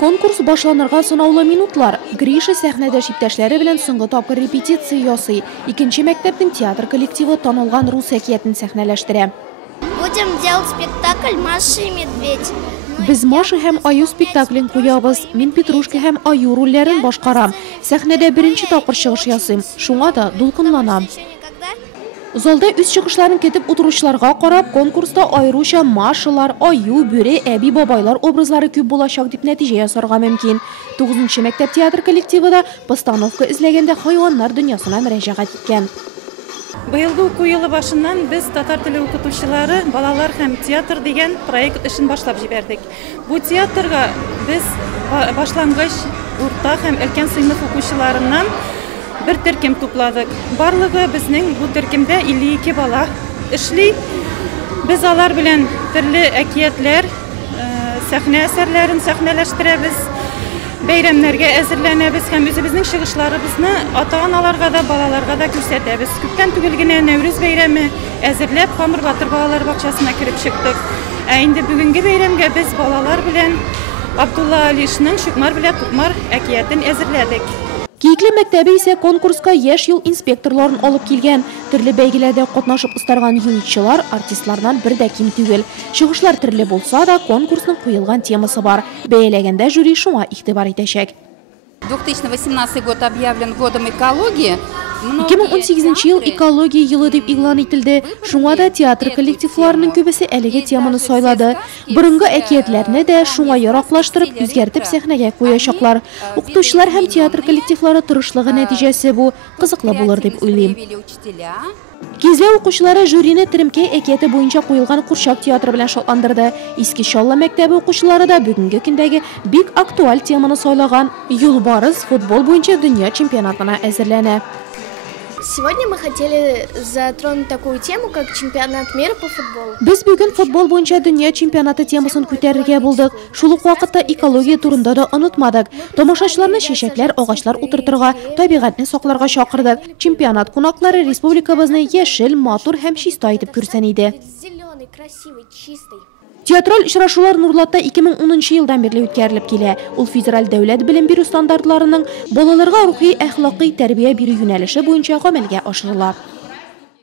Конкурс башланырга санаулы минутлар. Гриша сәхнәдә иптәшләре белән соңгы тапкыр репетиция ясый. Икенче мәктәптең театр коллективы танылган рус әкиятен сәхнәләштерә. Будем делать спектакль «Маша и медведь». Без Маша һәм Аю спектаклен куябыз. Мин Петрушка һәм Аю рольләрен башкарам. Сәхнәдә беренче тапкыр чыгыш ясыйм. Шуңа да дулкынланам. Залда үз чыгышларын кетеп утыручыларга карап, конкурста айруча Машалар, Аю, Бүре, Әби бабайлар образлары күп булачак дип нәтиҗә ясарга мөмкин. 9нчы мәктәп театр коллективы да постановка эзләгәндә хайваннар дөньясына мөрәҗәгать иткән. Быелгы уку елы башыннан без татар теле укытучылары балалар һәм театр дигән проект эшен башлап җибәрдек. Бу театрга без башлангыч, урта һәм өлкән сыйныф укучыларыннан bir төркем тупладык. Барлыгы безнең бу төркемдә 52 бала эшли. Без алар белән төрле әкиятләр, сәхнә әсәрләрен сәхнәләштерәбез. Бәйрәмнәргә әзерләнәбез һәм үзебезнең чыгышларыбызны ата-аналарга да, балаларга да күрсәтәбез. Күптән түгел генә Нәүрүз бәйрәме әзерләп Камыр Батыр балалар бакчасына кирип чыктык. Ә инде бүгенге бәйрәмгә без балалар белән Абдулла Алишның Шукмар белән Тукмар әкиятен әзерләдек. Кийекле мәктәбе исә конкурска яшь ел инспекторларын алып килгән. Төрле бәйгеләрдә катнашып устарган юнитчылар артистлардан бер дә ким түгел. Чыгышлар төрле булса да, конкурсның куелган темасы бар. Бәяләгәндә жюри шуңа игътибар итәчәк. 2018 год объявлен годом экологии. 2018 ел экология елы дип игълан ителде. Шуңа да театр коллективларының күбесе әлеге теманы сайлады. Борынгы әкиятләрне дә шуңа яраклаштырып, үзгәртеп сәхнәгә куячаклар. Укытучылар һәм театр коллективлары тырышлыгы нәтиҗәсе бу. Кызыклы булыр дип уйлыйм. Гизлә укучылары жюрины Теремкәй әкияте буенча куелган Курчак театры белән шатландырды. Иске Чаллы мәктәбе укучылары да бүгенге көндәге бик актуаль теманы сайлаган. Юлбарыс футбол буенча дөнья чемпионатына әзерләнә. Сегодня мы хотели затронуть такую тему, как чемпионат мира по футболу. Без бүген футбол буенча дөнья чемпионаты темасын күтәрергә булдык. Шул ук вакытта экология турында да онытмадык. Тамашачыларны чәчәкләр, агачлар утыртырга, табигатьне сакларга чакырдык. Чемпионат кунаклары республикабызны яшел, матур һәм чиста итеп күрсән иде. Зеленый, красивый, чистый. Театраль очрашулар Нурлатта 2010 елдан бирле үткәрелеп килә. Ул федераль дәүләт белем бирү стандартларының балаларга рухи, әхлакый тәрбия бирү юнәлеше буенча гамәлгә ашырыла.